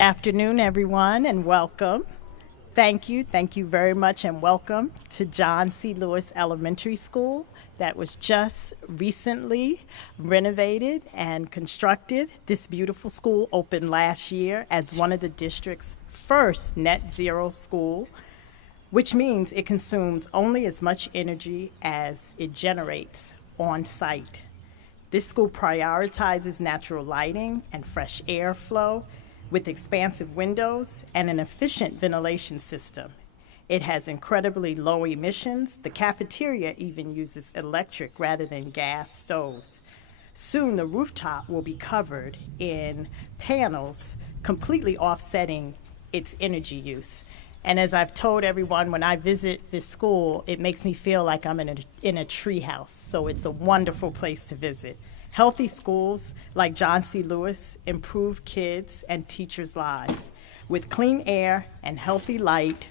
Afternoon, everyone, and welcome. Thank you very much, and welcome to John C. Lewis Elementary School that was just recently renovated and constructed. This beautiful school opened last year as one of the district's first net zero school, which means it consumes only as much energy as it generates on site. This school prioritizes natural lighting and fresh airflow with expansive windows and an efficient ventilation system. It has incredibly low emissions. The cafeteria even uses electric rather than gas stoves. Soon, the rooftop will be covered in panels, completely offsetting its energy use. And as I've told everyone, when I visit this school, it makes me feel like I'm in a tree house. So it's a wonderful place to visit. Healthy schools like John C. Lewis improve kids and teachers' lives. With clean air and healthy light,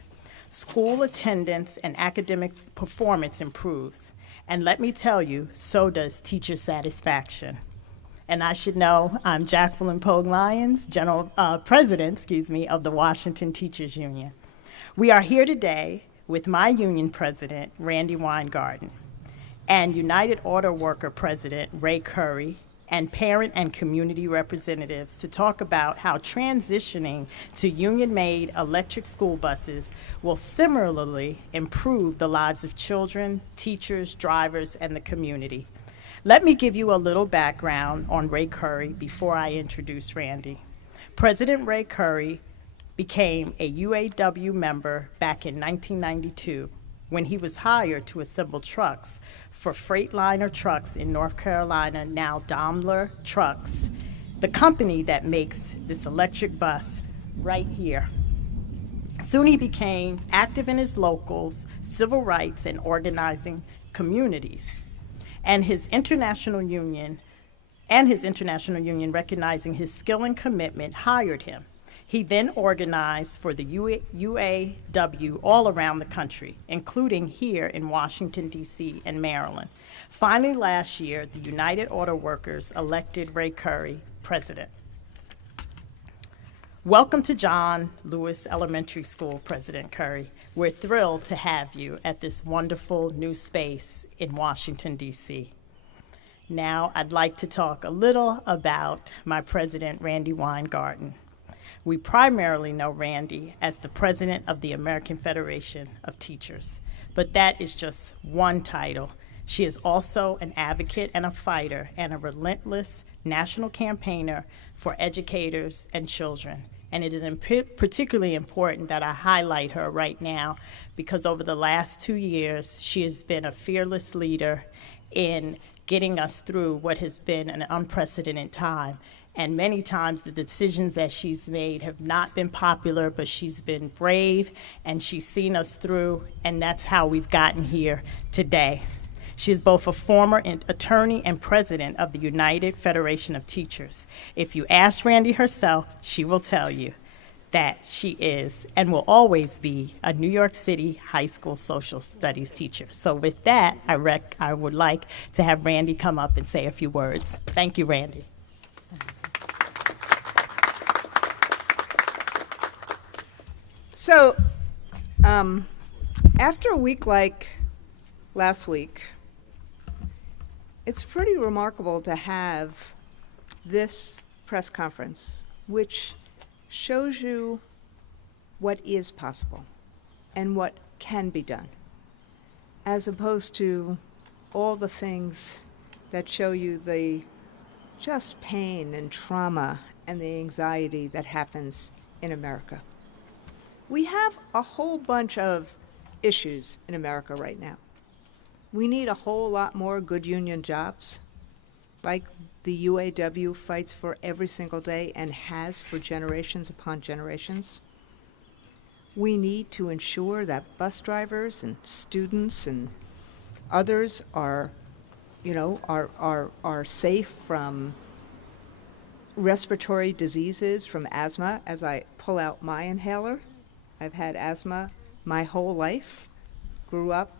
school attendance and academic performance improves. And let me tell you, so does teacher satisfaction. And I should know, I'm Jacqueline Pogue Lyons, President, of the Washington Teachers Union. We are here today with my union president, Randy Weingarten, and United Auto Worker President Ray Curry, and parent and community representatives to talk about how transitioning to union-made electric school buses will similarly improve the lives of children, teachers, drivers, and the community. Let me give you a little background on Ray Curry before I introduce Randy. President Ray Curry became a UAW member back in 1992 when he was hired to assemble trucks for Freightliner Trucks in North Carolina, now Daimler Trucks, the company that makes this electric bus right here. Soon he became active in his locals, civil rights, and organizing communities. And his international union, recognizing his skill and commitment, hired him. He then organized for the UAW all around the country, including here in Washington, D.C. and Maryland. Finally, last year, the United Auto Workers elected Ray Curry president. Welcome to John Lewis Elementary School, President Curry. We're thrilled to have you at this wonderful new space in Washington, D.C. Now, I'd like to talk a little about my president, Randy Weingarten. We primarily know Randy as the president of the American Federation of Teachers, but that is just one title. She is also an advocate and a fighter and a relentless national campaigner for educators and children. And it is particularly important that I highlight her right now because over the last 2 years, she has been a fearless leader in getting us through what has been an unprecedented time. And many times the decisions that she's made have not been popular, but she's been brave and she's seen us through, and that's how we've gotten here today. She is both a former attorney and president of the United Federation of Teachers. If you ask Randy herself, she will tell you that she is and will always be a New York City high school social studies teacher. So with that, I would like to have Randy come up and say a few words. Thank you, Randy. So, after a week like last week, it's pretty remarkable to have this press conference, which shows you what is possible and what can be done, as opposed to all the things that show you the just pain and trauma and the anxiety that happens in America. We have a whole bunch of issues in America right now. We need a whole lot more good union jobs, like the UAW fights for every single day and has for generations upon generations. We need to ensure that bus drivers and students and others are safe from respiratory diseases, from asthma, as I pull out my inhaler. I've had asthma my whole life, grew up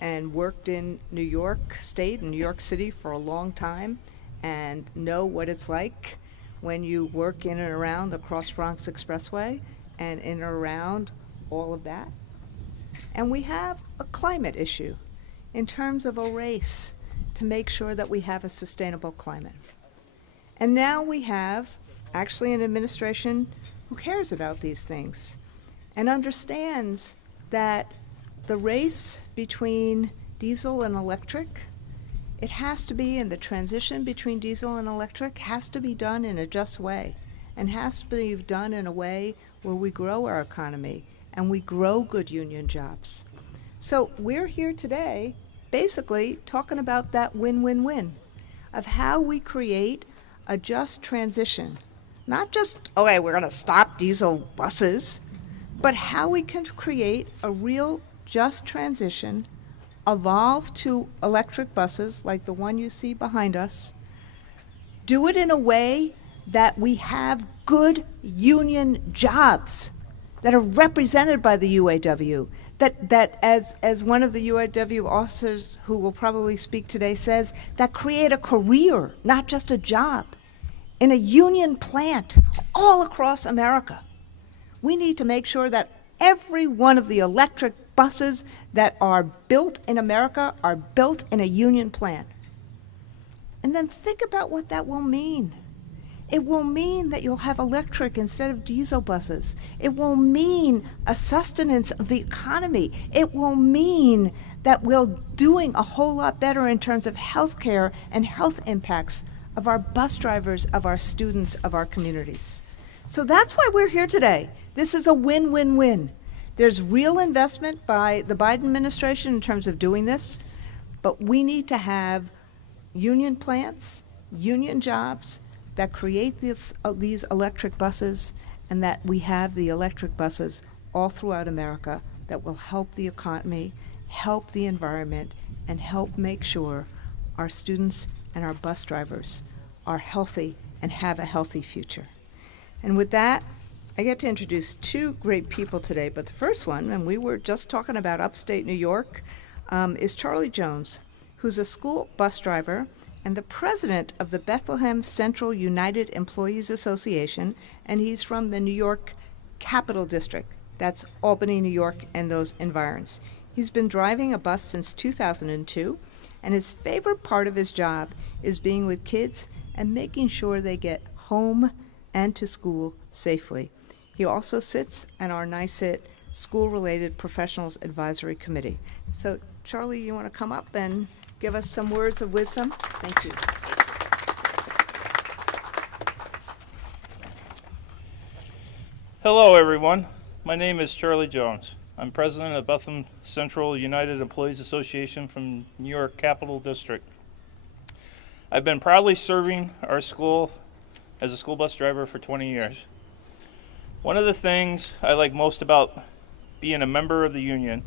and worked in New York State and New York City for a long time and know what it's like when you work in and around the Cross Bronx Expressway and in and around all of that. And we have a climate issue in terms of a race to make sure that we have a sustainable climate. And now we have actually an administration who cares about these things and understands that the race between diesel and electric, it has to be, in the transition between diesel and electric, has to be done in a just way and has to be done in a way where we grow our economy and we grow good union jobs. So we're here today basically talking about that win-win-win of how we create a just transition. Not just, okay, we're going to stop diesel buses, but how we can create a real just transition, evolve to electric buses like the one you see behind us, do it in a way that we have good union jobs that are represented by the UAW, that as one of the UAW officers who will probably speak today says, that create a career, not just a job, in a union plant all across America. We need to make sure that every one of the electric buses that are built in America are built in a union plant. And then think about what that will mean. It will mean that you'll have electric instead of diesel buses. It will mean a sustenance of the economy. It will mean that we're doing a whole lot better in terms of health care and health impacts of our bus drivers, of our students, of our communities. So that's why we're here today. This is a win-win-win. There's real investment by the Biden administration in terms of doing this, but we need to have union plants, union jobs that create these electric buses, and that we have the electric buses all throughout America that will help the economy, help the environment, and help make sure our students and our bus drivers are healthy and have a healthy future. And with that, I get to introduce two great people today, but the first one, and we were just talking about upstate New York, is Charlie Jones, who's a school bus driver and the president of the Bethlehem Central United Employees Association, and he's from the New York Capital District. That's Albany, New York, and those environs. He's been driving a bus since 2002, and his favorite part of his job is being with kids and making sure they get home and to school safely. He also sits on our NYSIT School-Related Professionals Advisory Committee. So, Charlie, you want to come up and give us some words of wisdom? Thank you. Hello, everyone. My name is Charlie Jones. I'm president of Bethlehem Central United Employees Association from New York Capital District. I've been proudly serving our school as a school bus driver for 20 years. One of the things I like most about being a member of the union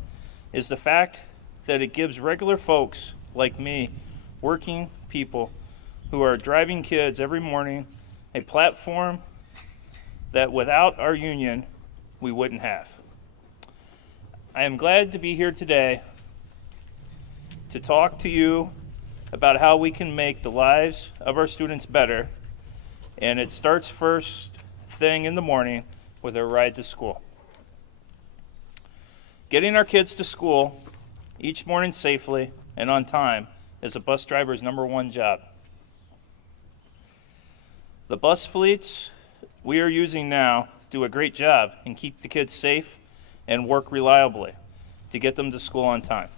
is the fact that it gives regular folks like me, working people who are driving kids every morning, a platform that without our union we wouldn't have. I am glad to be here today to talk to you about how we can make the lives of our students better, and it starts first thing in the morning with their ride to school. Getting our kids to school each morning safely and on time is a bus driver's #1 job. The bus fleets we are using now do a great job and keep the kids safe and work reliably to get them to school on time.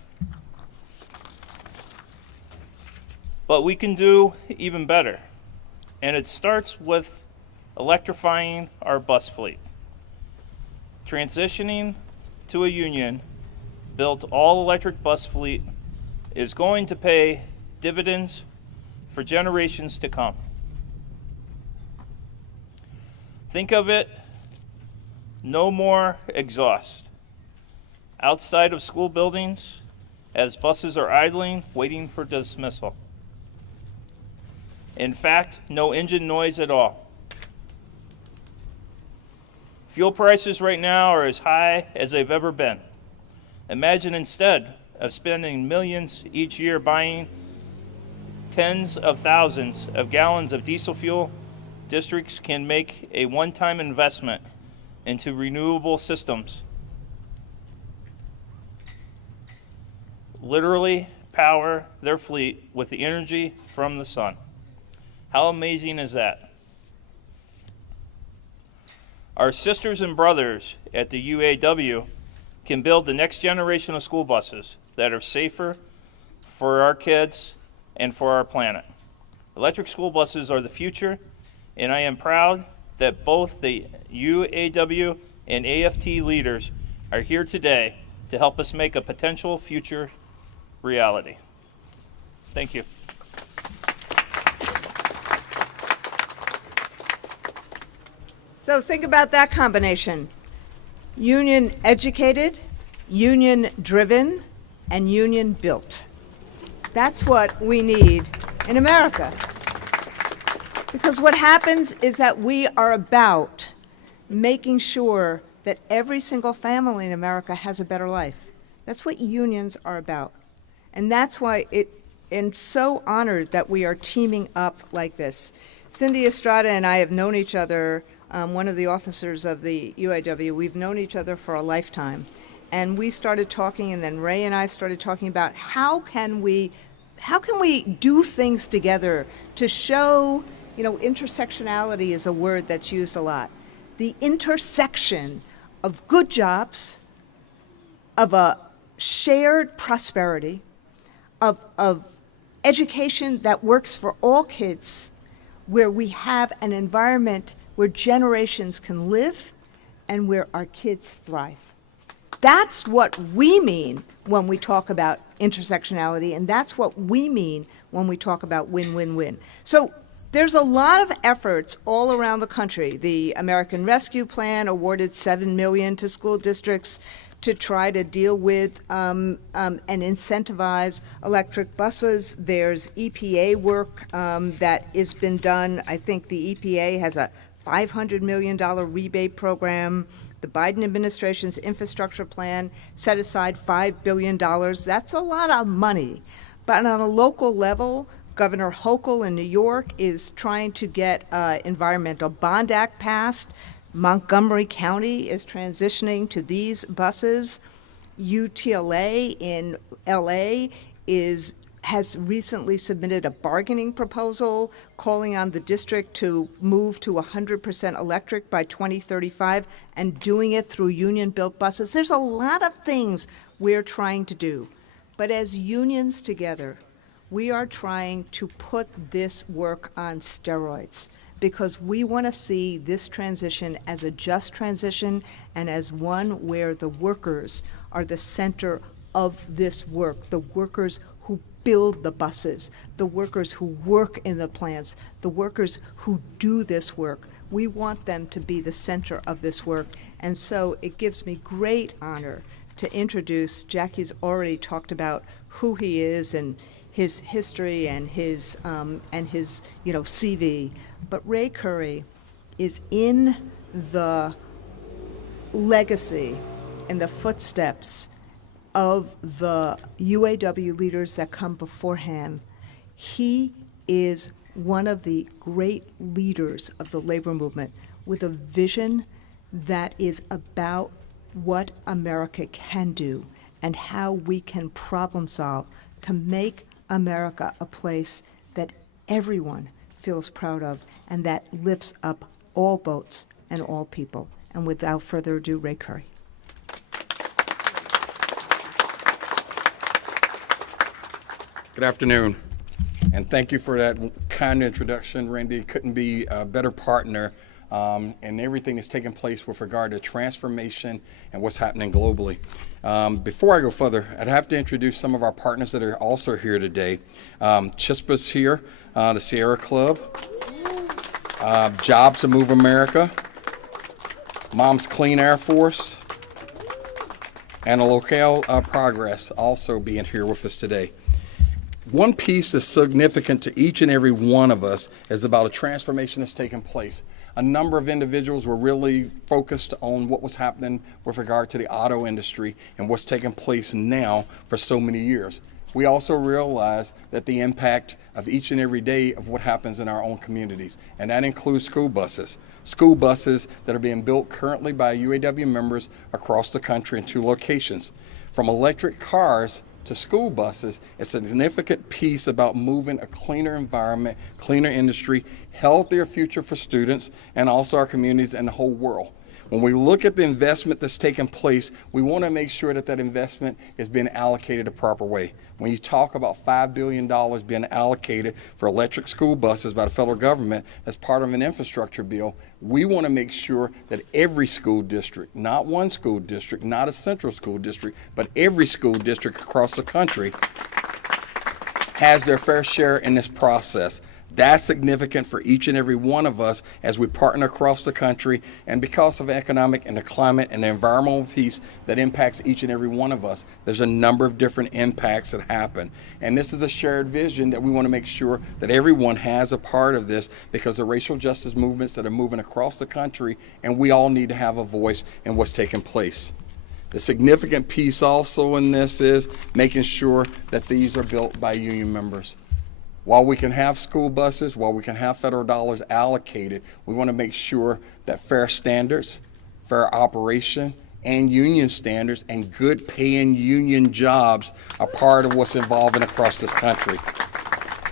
But we can do even better, and it starts with electrifying our bus fleet. Transitioning to a union-built all-electric bus fleet is going to pay dividends for generations to come. Think of it, no more exhaust outside of school buildings as buses are idling, waiting for dismissal. In fact, no engine noise at all. Fuel prices right now are as high as they've ever been. Imagine instead of spending millions each year buying tens of thousands of gallons of diesel fuel, districts can make a one-time investment into renewable systems. Literally power their fleet with the energy from the sun. How amazing is that? Our sisters and brothers at the UAW can build the next generation of school buses that are safer for our kids and for our planet. Electric school buses are the future, and I am proud that both the UAW and AFT leaders are here today to help us make a potential future reality. Thank you. So think about that combination. Union educated, union driven, and union built. That's what we need in America. Because what happens is that we are about making sure that every single family in America has a better life. That's what unions are about. And that's why I'm so honored that we are teaming up like this. Cindy Estrada and I have known each other, one of the officers of the UAW, we've known each other for a lifetime. And we started talking, and then Ray and I started talking about how can we do things together to show, intersectionality is a word that's used a lot. The intersection of good jobs, of a shared prosperity, of education that works for all kids, where we have an environment where generations can live and where our kids thrive. That's what we mean when we talk about intersectionality, and that's what we mean when we talk about win-win-win. So there's a lot of efforts all around the country. The American Rescue Plan awarded $7 million to school districts to try to deal with and incentivize electric buses. There's EPA work that has been done. I think the EPA has a $500 million rebate program. The Biden administration's infrastructure plan set aside $5 billion. That's a lot of money. But on a local level, Governor Hochul in New York is trying to get Environmental Bond Act passed. Montgomery County is transitioning to these buses. UTLA in LA has recently submitted a bargaining proposal calling on the district to move to 100% electric by 2035 and doing it through union-built buses. There's a lot of things we're trying to do. But as unions together, we are trying to put this work on steroids, because we want to see this transition as a just transition and as one where the workers are the center of this work, the workers who build the buses, the workers who work in the plants, the workers who do this work. We want them to be the center of this work. And so it gives me great honor to introduce, Jackie's already talked about who he is and his history and his CV. But Ray Curry is in the legacy and the footsteps of the UAW leaders that come beforehand. He is one of the great leaders of the labor movement with a vision that is about what America can do and how we can problem solve to make America a place that everyone feels proud of and that lifts up all boats and all people. And without further ado, Ray Curry. Good afternoon, and thank you for that kind introduction, Randy. Couldn't be a better partner in everything that's taking place with regard to transformation and what's happening globally. Before I go further, I'd have to introduce some of our partners that are also here today. Chispa's here, the Sierra Club, Jobs to Move America, Mom's Clean Air Force, and a Locale Progress also being here with us today. One piece that's significant to each and every one of us is about a transformation that's taking place. A number of individuals were really focused on what was happening with regard to the auto industry and what's taking place now for so many years. we also realize that the impact of each and every day of what happens in our own communities, and that includes school buses. School buses that are being built currently by UAW members across the country in 2 locations. From electric cars to school buses, it's a significant piece about moving a cleaner environment, cleaner industry, healthier future for students, and also our communities and the whole world. When we look at the investment that's taking place, we want to make sure that that investment is being allocated the proper way. When you talk about $5 billion being allocated for electric school buses by the federal government as part of an infrastructure bill, we want to make sure that every school district, not one school district, not a central school district, but every school district across the country has their fair share in this process. That's significant for each and every one of us as we partner across the country, and because of economic and the climate and the environmental piece that impacts each and every one of us, there's a number of different impacts that happen. And this is a shared vision that we want to make sure that everyone has a part of this, because the racial justice movements that are moving across the country, and we all need to have a voice in what's taking place. The significant piece also in this is making sure that these are built by union members. While we can have school buses, while we can have federal dollars allocated, we want to make sure that fair standards, fair operation, and union standards and good paying union jobs are part of what's evolving across this country.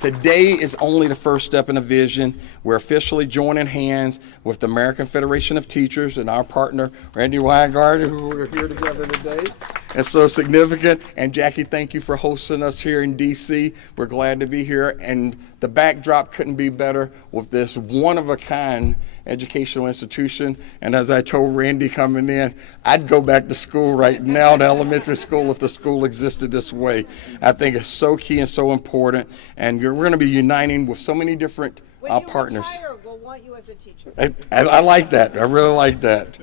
Today is only the first step in a vision. We're officially joining hands with the American Federation of Teachers and our partner, Randy Weingart, who are here together today. It's so significant. And Jackie, thank you for hosting us here in DC. We're glad to be here. And the backdrop couldn't be better with this one-of-a-kind educational institution. And as I told Randy coming in, I'd go back to school right now, to elementary school, if the school existed this way. I think it's so key and so important. And we're going to be uniting with so many different partners. When you retire, we'll want you as a teacher. I like that. I really like that.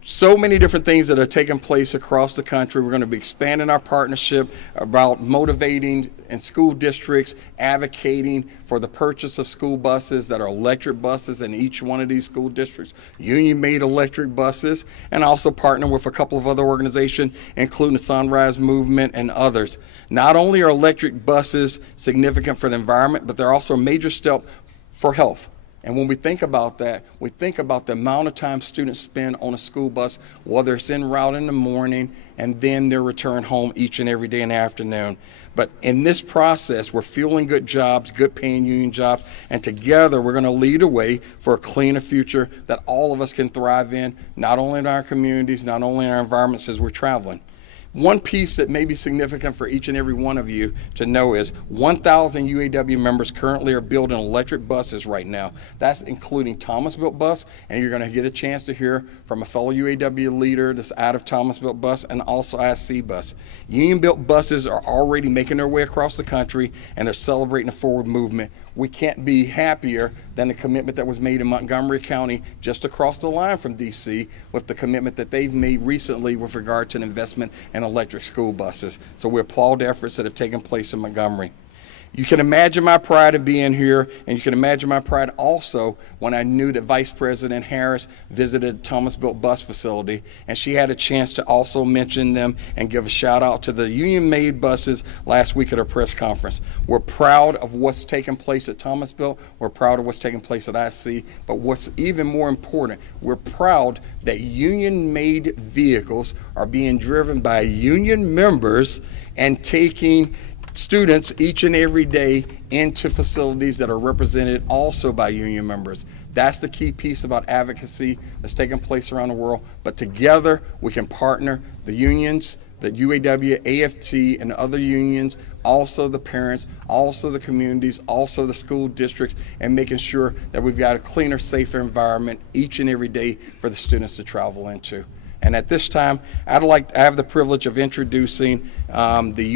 So many different things that are taking place across the country. We're going to be expanding our partnership about motivating in school districts, advocating for the purchase of school buses that are electric buses in each one of these school districts, union-made electric buses, and also partner with a couple of other organizations, including the Sunrise Movement and others. Not only are electric buses significant for the environment, but they're also a major step for health. And when we think about that, we think about the amount of time students spend on a school bus, whether it's en route in the morning and then their return home each and every day in the afternoon. But in this process, we're fueling good jobs, good paying union jobs, and together we're going to lead the way for a cleaner future that all of us can thrive in, not only in our communities, not only in our environments as we're traveling. One piece that may be significant for each and every one of you to know is 1,000 UAW members currently are building electric buses right now. That's including Thomas-built bus, and you're going to get a chance to hear from a fellow UAW leader that's out of Thomas-built bus and also ISC bus. Union-built buses are already making their way across the country, and they're celebrating the forward movement. We can't be happier than the commitment that was made in Montgomery County just across the line from DC with the commitment that they've made recently with regard to an investment in electric school buses. So we applaud the efforts that have taken place in Montgomery. You can imagine my pride in being here, and you can imagine my pride also when I knew that Vice President Harris visited Thomas-built bus facility, and she had a chance to also mention them and give a shout out to the union-made buses last week at her press conference. We're proud of what's taking place at Thomas-built. We're proud of what's taking place at IC, but what's even more important, we're proud that union-made vehicles are being driven by union members and taking students each and every day into facilities that are represented also by union members. That's the key piece about advocacy that's taking place around the world. But together we can partner the unions, the UAW, AFT, and other unions, also the parents, also the communities, also the school districts, and making sure that we've got a cleaner, safer environment each and every day for the students to travel into. And at this time, I have the privilege of introducing the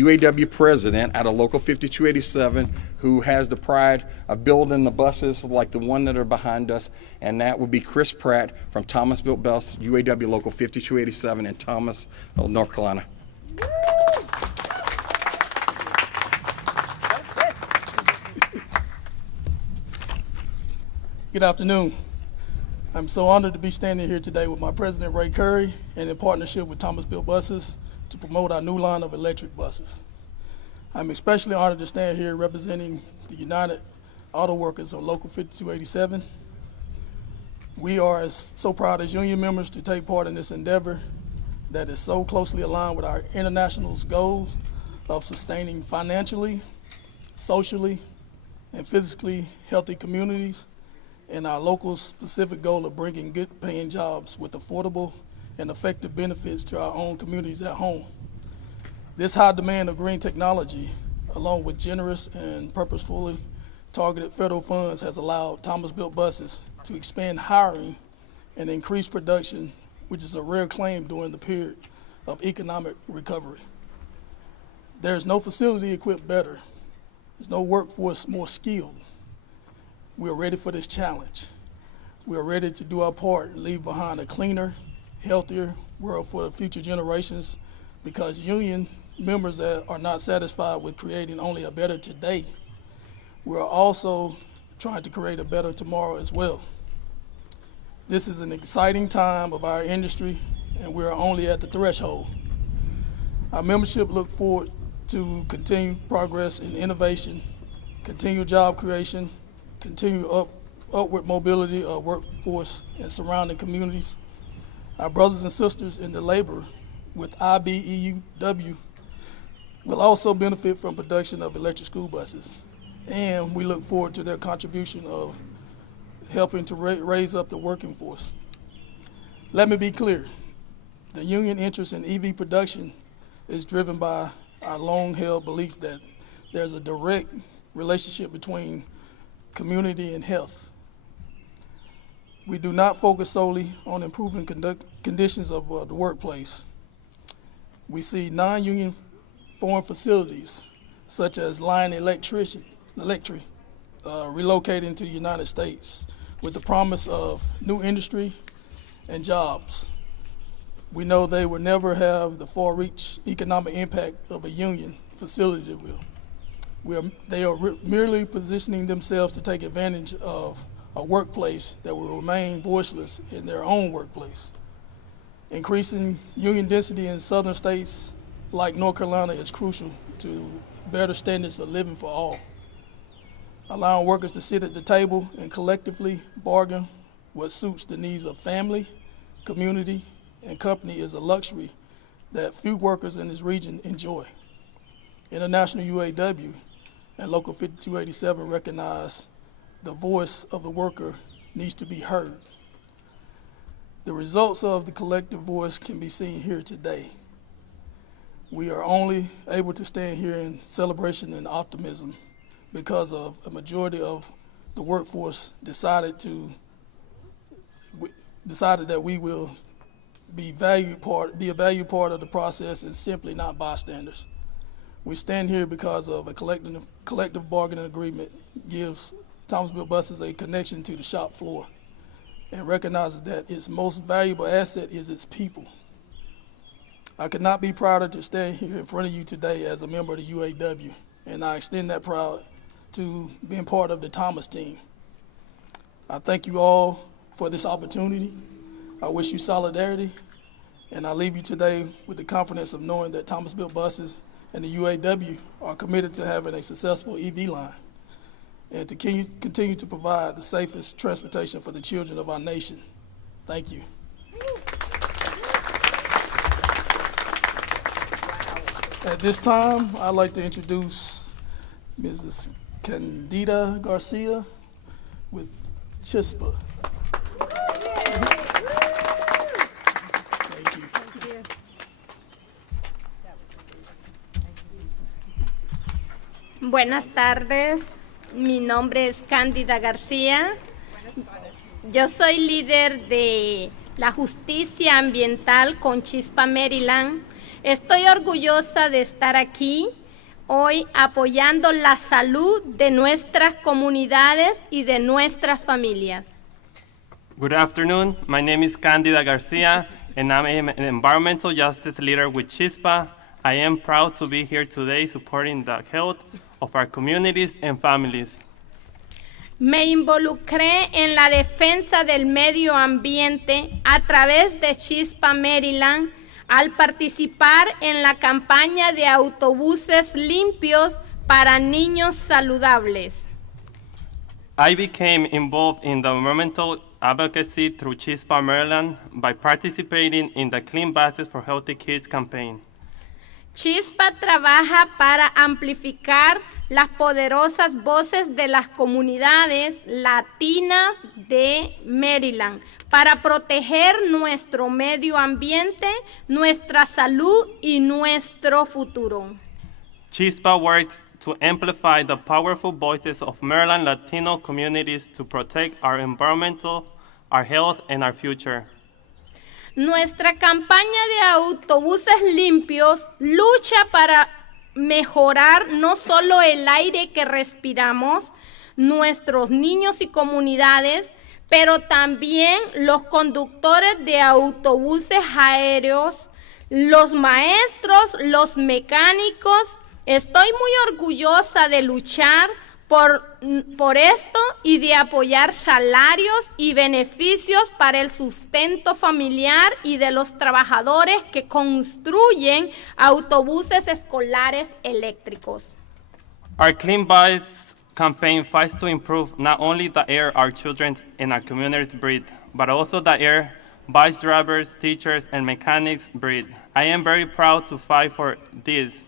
UAW president out of Local 5287, who has the pride of building the buses like the one that are behind us, and that would be Chris Pratt from Thomas-built Bus, UAW Local 5287 in Thomas, North Carolina. Good afternoon. I'm so honored to be standing here today with my President Ray Curry and in partnership with Thomas-built Buses to promote our new line of electric buses. I'm especially honored to stand here representing the United Auto Workers of Local 5287. We are so proud as union members to take part in this endeavor that is so closely aligned with our international's goals of sustaining financially, socially, and physically healthy communities, and our local specific goal of bringing good paying jobs with affordable and effective benefits to our own communities at home. This high demand of green technology, along with generous and purposefully targeted federal funds, has allowed Thomas Built Buses to expand hiring and increase production, which is a rare claim during the period of economic recovery. There is no facility equipped better. There's no workforce more skilled. We are ready for this challenge. We are ready to do our part and leave behind a cleaner, healthier world for the future generations, because union members that are not satisfied with creating only a better today, we are also trying to create a better tomorrow as well. This is an exciting time of our industry, and we are only at the threshold. Our membership look forward to continued progress in innovation, continued job creation, continued upward mobility of workforce and surrounding communities. Our brothers and sisters in the labor with UAW will also benefit from production of electric school buses, and we look forward to their contribution of helping to raise up the working force. Let me be clear, the union interest in EV production is driven by our long-held belief that there's a direct relationship between community and health. We do not focus solely on improving conditions of the workplace. We see non-union foreign facilities, such as Lion Electric, relocating to the United States with the promise of new industry and jobs. We know they will never have the far-reach economic impact of a union facility will. They are merely positioning themselves to take advantage of a workplace that will remain voiceless in their own workplace. Increasing union density in southern states like North Carolina is crucial to better standards of living for all. Allowing workers to sit at the table and collectively bargain what suits the needs of family, community, and company is a luxury that few workers in this region enjoy. International UAW and Local 5287 recognize the voice of the worker needs to be heard. The results of the collective voice can be seen here today. We are only able to stand here in celebration and optimism because of a majority of the workforce decided that we will be a valued part of the process and simply not bystanders. We stand here because of a collective bargaining agreement gives Thomas Built Buses a connection to the shop floor and recognizes that its most valuable asset is its people. I could not be prouder to stand here in front of you today as a member of the UAW, and I extend that pride to being part of the Thomas team. I thank you all for this opportunity. I wish you solidarity, and I leave you today with the confidence of knowing that Thomas Built Buses and the UAW are committed to having a successful EV line and to continue to provide the safest transportation for the children of our nation. Thank you. At this time, I'd like to introduce Mrs. Candida Garcia with CHISPA. Thank you. Buenas tardes, mi nombre es Cándida García. Yo soy líder de la justicia ambiental con Chispa, Maryland. Estoy orgullosa de estar aquí hoy apoyando la salud de nuestras comunidades y de nuestras familias. Good afternoon. My name is Candida Garcia, and I'm an environmental justice leader with CHISPA. I am proud to be here today supporting the health of our communities and families. Me involucré en la defensa del medio ambiente a través de CHISPA, Maryland, al participar en la campaña de autobuses limpios para niños saludables. I became involved in the environmental advocacy through Chispa, Maryland, by participating in the Clean Buses for Healthy Kids campaign. Chispa trabaja para amplificar las poderosas voces de las comunidades latinas de Maryland, para proteger nuestro medio ambiente, nuestra salud y nuestro futuro. Chispa works to amplify the powerful voices of Maryland Latino communities to protect our environmental, our health, and our future. Nuestra campaña de autobuses limpios lucha para mejorar no solo el aire que respiramos, nuestros niños y comunidades, pero también los conductores de autobuses aéreos, los maestros, los mecánicos. Estoy muy orgullosa de luchar por esto y de apoyar salarios y beneficios para el sustento familiar y de los trabajadores que construyen autobuses escolares eléctricos. Our Clean Bus campaign fights to improve not only the air our children and our communities breathe, but also the air bus drivers, teachers, and mechanics breathe. I am very proud to fight for this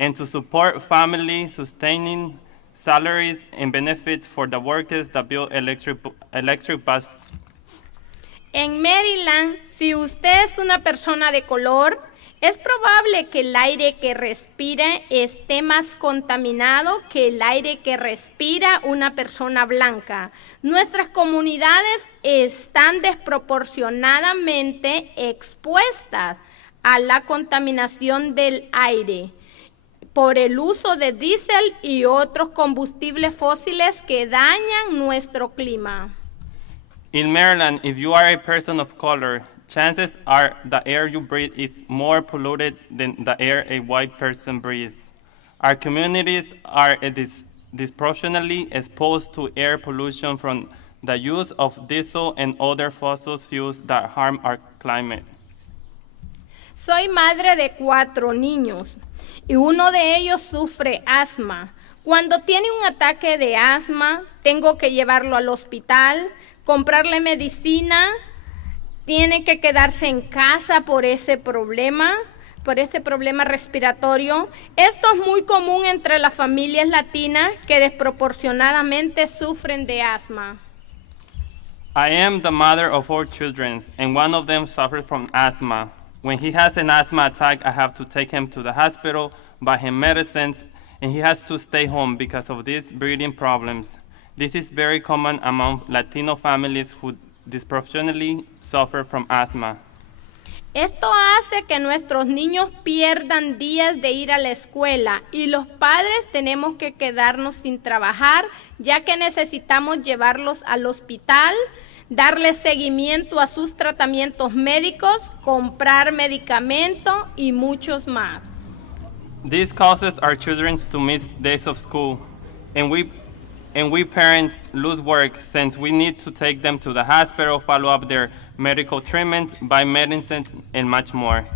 and to support family sustaining salaries and benefits for the workers that build electric bus. En Maryland, si usted es una persona de color, es probable que el aire que respire esté más contaminado que el aire que respira una persona blanca. Nuestras comunidades están desproporcionadamente expuestas a la contaminación del aire por el uso de diésel y otros combustibles fósiles que dañan nuestro clima. In Maryland, if you are a person of color, chances are the air you breathe is more polluted than the air a white person breathes. Our communities are disproportionately exposed to air pollution from the use of diesel and other fossil fuels that harm our climate. Soy madre de 4 niños y uno de ellos sufre asma. Cuando tiene un ataque de asma, tengo que llevarlo al hospital, comprarle medicina, tiene que quedarse en casa por ese problema respiratorio. Esto es muy común entre las familias latinas que desproporcionadamente sufren de asma. I am the mother of 4 children, and one of them suffers from asthma. When he has an asthma attack, I have to take him to the hospital, buy him medicines, and he has to stay home because of these breathing problems. This is very common among Latino families who disproportionately suffer from asthma. Esto hace que nuestros niños pierdan días de ir a la escuela y los padres tenemos que quedarnos sin trabajar, ya que necesitamos llevarlos al hospital, darles seguimiento a sus tratamientos médicos, comprar medicamento y muchos más. This causes our children to miss days of school, and we parents lose work since we need to take them to the hospital, follow up their medical treatment, buy medicines, and much more.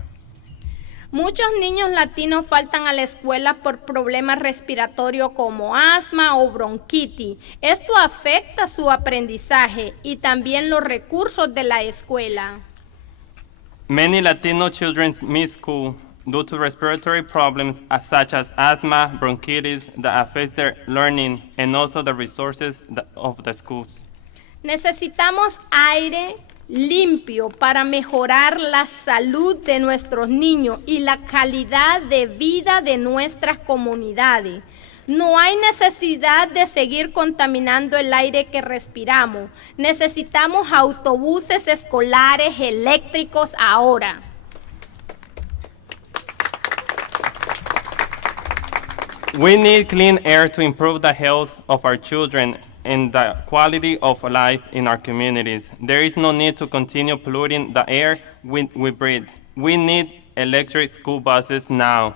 Muchos niños latinos faltan a la escuela por problemas respiratorios como asma o bronquitis. Esto afecta su aprendizaje y también los recursos de la escuela. Many Latino children miss school due to respiratory problems such as asthma, bronchitis that affect their learning and also the resources of the schools. Necesitamos aire limpio para mejorar la salud de nuestros niños y la calidad de vida de nuestras comunidades. No hay necesidad de seguir contaminando el aire que respiramos. Necesitamos autobuses escolares eléctricos ahora. We need clean air to improve the health of our children and the quality of life in our communities. There is no need to continue polluting the air we breathe. We need electric school buses now.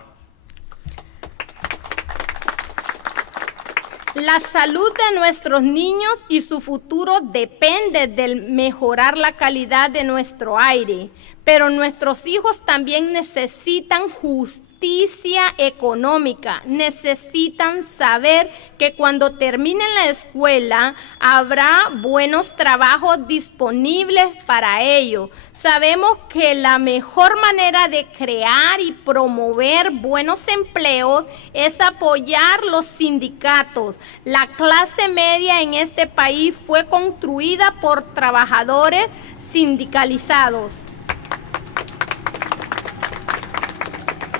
La salud de nuestros niños y su futuro depende de mejorar la calidad de nuestro aire, pero nuestros hijos también necesitan justicia económica, necesitan saber que cuando terminen la escuela habrá buenos trabajos disponibles para ellos. Sabemos que la mejor manera de crear y promover buenos empleos es apoyar los sindicatos. La clase media en este país fue construida por trabajadores sindicalizados.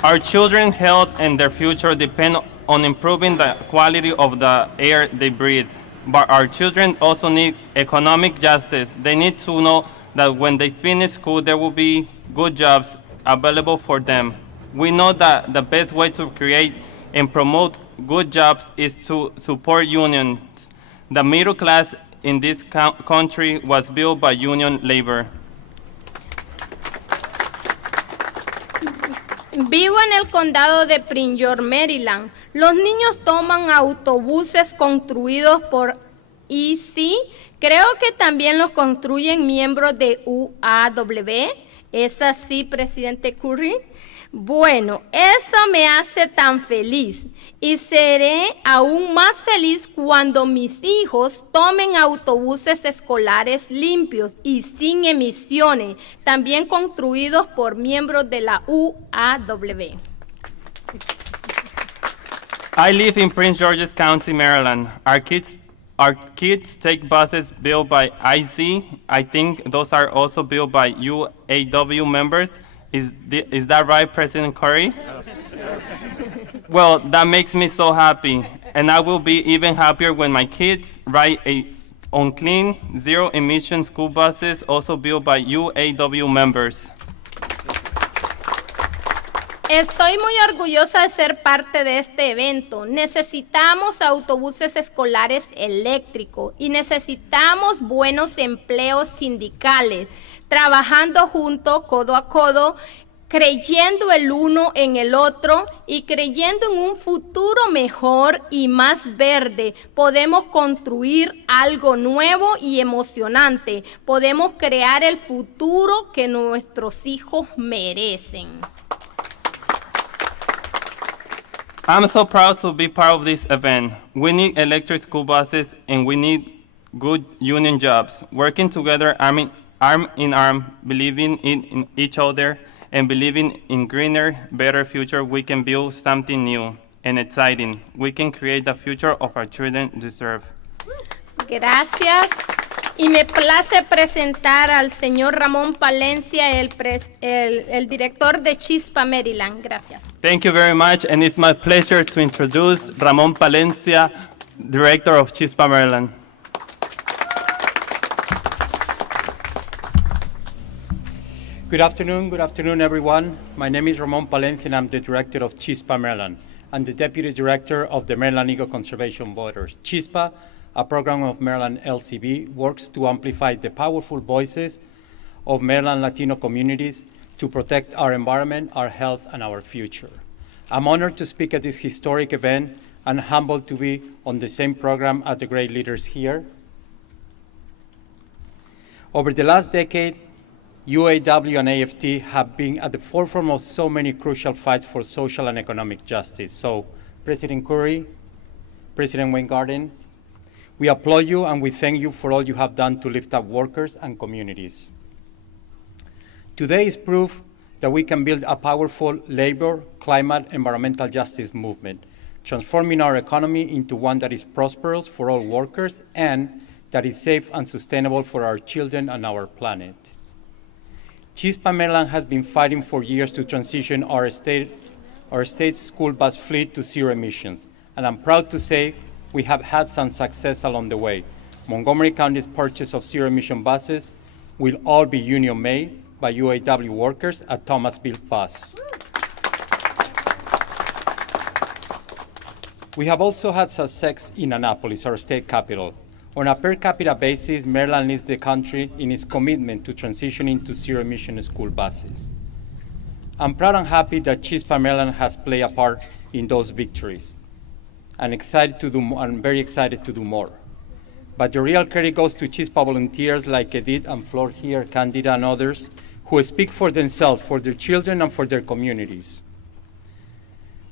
Our children's health and their future depend on improving the quality of the air they breathe. But our children also need economic justice. They need to know that when they finish school, there will be good jobs available for them. We know that the best way to create and promote good jobs is to support unions. The middle class in this country was built by union labor. Vivo en el condado de Prince George, Maryland. Los niños toman autobuses construidos por EC. Creo que también los construyen miembros de UAW. ¿Es así, presidente Curry? Bueno, eso me hace tan feliz y seré aún más feliz cuando mis hijos tomen autobuses escolares limpios y sin emisiones, también construidos por miembros de la UAW. I live in Prince George's County, Maryland. Our kids take buses built by IZ. I think those are also built by UAW members. Is that right, President Curry? Yes. Well, that makes me so happy. And I will be even happier when my kids ride on clean, zero-emission school buses also built by UAW members. Estoy muy orgullosa de ser parte de este evento. Necesitamos autobuses escolares eléctricos y necesitamos buenos empleos sindicales, trabajando juntos, codo a codo, creyendo el uno en el otro y creyendo en un futuro mejor y más verde. Podemos construir algo nuevo y emocionante. Podemos crear el futuro que nuestros hijos merecen. I'm so proud to be part of this event. We need electric school buses and we need good union jobs. Working together, arm in arm, believing in each other and believing in greener, better future, we can build something new and exciting. We can create the future of our children deserve. Gracias. Y me place presentar al señor Ramón Palencia, el director de Chispa, Maryland. Gracias. Thank you very much, and it's my pleasure to introduce Ramón Palencia, Director of Chispa, Maryland. Good afternoon, everyone. My name is Ramón Palencia, and I'm the Director of Chispa, Maryland. I'm the Deputy Director of the Maryland Eagle Conservation Voters. Chispa, a program of Maryland LCB, works to amplify the powerful voices of Maryland Latino communities to protect our environment, our health, and our future. I'm honored to speak at this historic event and humbled to be on the same program as the great leaders here. Over the last decade, UAW and AFT have been at the forefront of so many crucial fights for social and economic justice. So, President Curry, President Weingarten, we applaud you and we thank you for all you have done to lift up workers and communities. Today is proof that we can build a powerful labor, climate, environmental justice movement, transforming our economy into one that is prosperous for all workers and that is safe and sustainable for our children and our planet. Chispa, Maryland has been fighting for years to transition our state's school bus fleet to zero emissions, and I'm proud to say we have had some success along the way. Montgomery County's purchase of zero-emission buses will all be union-made by UAW workers at Thomasville Bus. We have also had success in Annapolis, our state capital. On a per capita basis, Maryland leads the country in its commitment to transitioning to zero-emission school buses. I'm proud and happy that Chispa, Maryland has played a part in those victories. and I'm very excited to do more. But the real credit goes to Chispa volunteers like Edith and Flor here, Candida and others, who speak for themselves, for their children, and for their communities.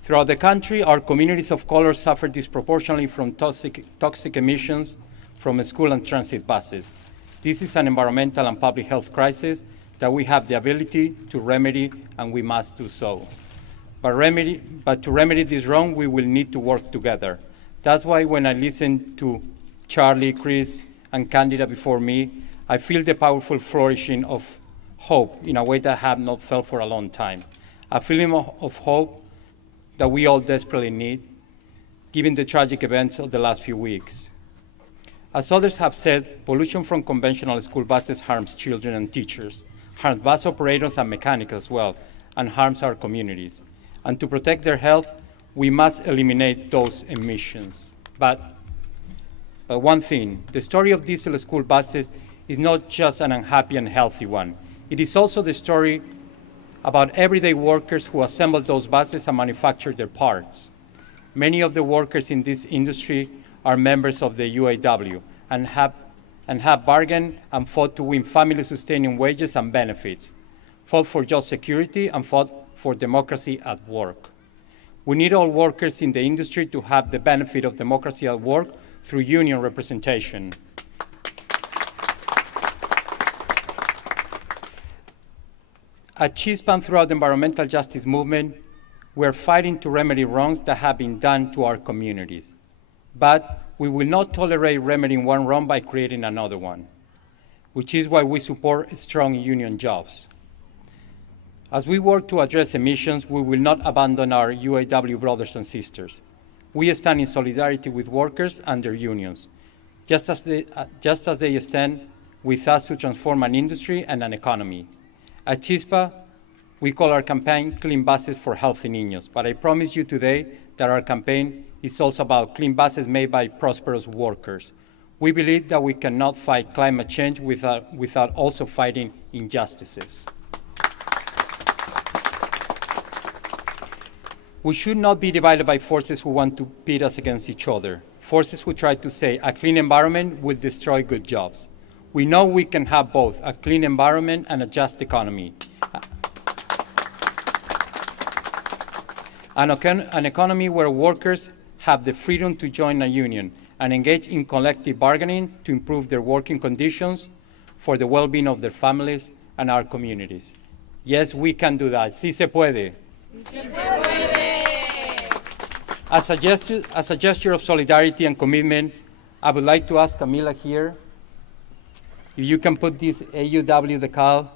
Throughout the country, our communities of color suffer disproportionately from toxic emissions from school and transit buses. This is an environmental and public health crisis that we have the ability to remedy, and we must do so. But to remedy this wrong, we will need to work together. That's why when I listen to Charlie, Chris, and Candida before me, I feel the powerful flourishing of hope in a way that I have not felt for a long time. A feeling of hope that we all desperately need, given the tragic events of the last few weeks. As others have said, pollution from conventional school buses harms children and teachers, harms bus operators and mechanics as well, and harms our communities. And to protect their health, we must eliminate those emissions. But one thing, the story of diesel school buses is not just an unhappy and healthy one. It is also the story about everyday workers who assemble those buses and manufacture their parts. Many of the workers in this industry are members of the UAW and have bargained and fought to win family-sustaining wages and benefits, fought for job security, and fought for democracy at work. We need all workers in the industry to have the benefit of democracy at work through union representation. At Chispa and throughout the environmental justice movement, we're fighting to remedy wrongs that have been done to our communities. But we will not tolerate remedying one wrong by creating another one, which is why we support strong union jobs. As we work to address emissions, we will not abandon our UAW brothers and sisters. We stand in solidarity with workers and their unions, just as they stand with us to transform an industry and an economy. At Chispa, we call our campaign Clean Buses for Healthy Niños, but I promise you today that our campaign is also about clean buses made by prosperous workers. We believe that we cannot fight climate change without also fighting injustices. We should not be divided by forces who want to pit us against each other, forces who try to say a clean environment will destroy good jobs. We know we can have both a clean environment and a just economy. An economy where workers have the freedom to join a union and engage in collective bargaining to improve their working conditions for the well-being of their families and our communities. Yes, we can do that. Sí se puede. Sí se puede. As a gesture of solidarity and commitment, I would like to ask Camila here if you can put this AUW decal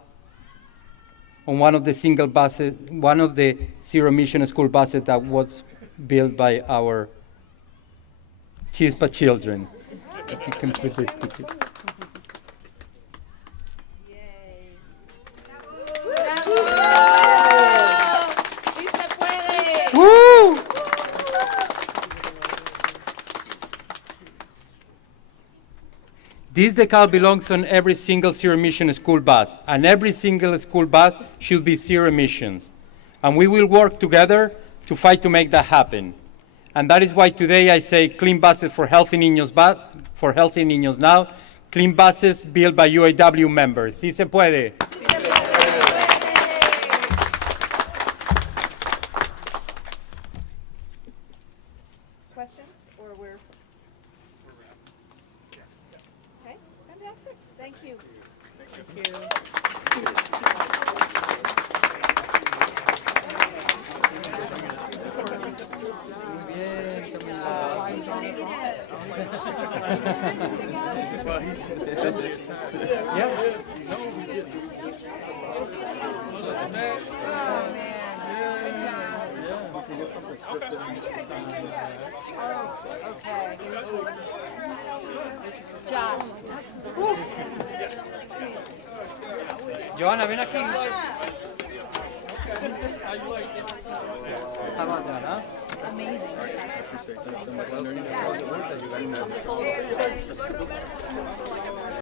on one of the single buses, one of the zero-emission school buses that was built by our Chispa children. If you can put this ticket. Woo! This decal belongs on every single zero-emission school bus, and every single school bus should be zero emissions. And we will work together to fight to make that happen. And that is why today I say clean buses for healthy niños, now, clean buses built by UAW members. Sí se puede. Questions, or we're? Okay, fantastic. Thank you. Thank you. Okay. Josh. Johanna, ven aquí. How about that, huh? Amazing.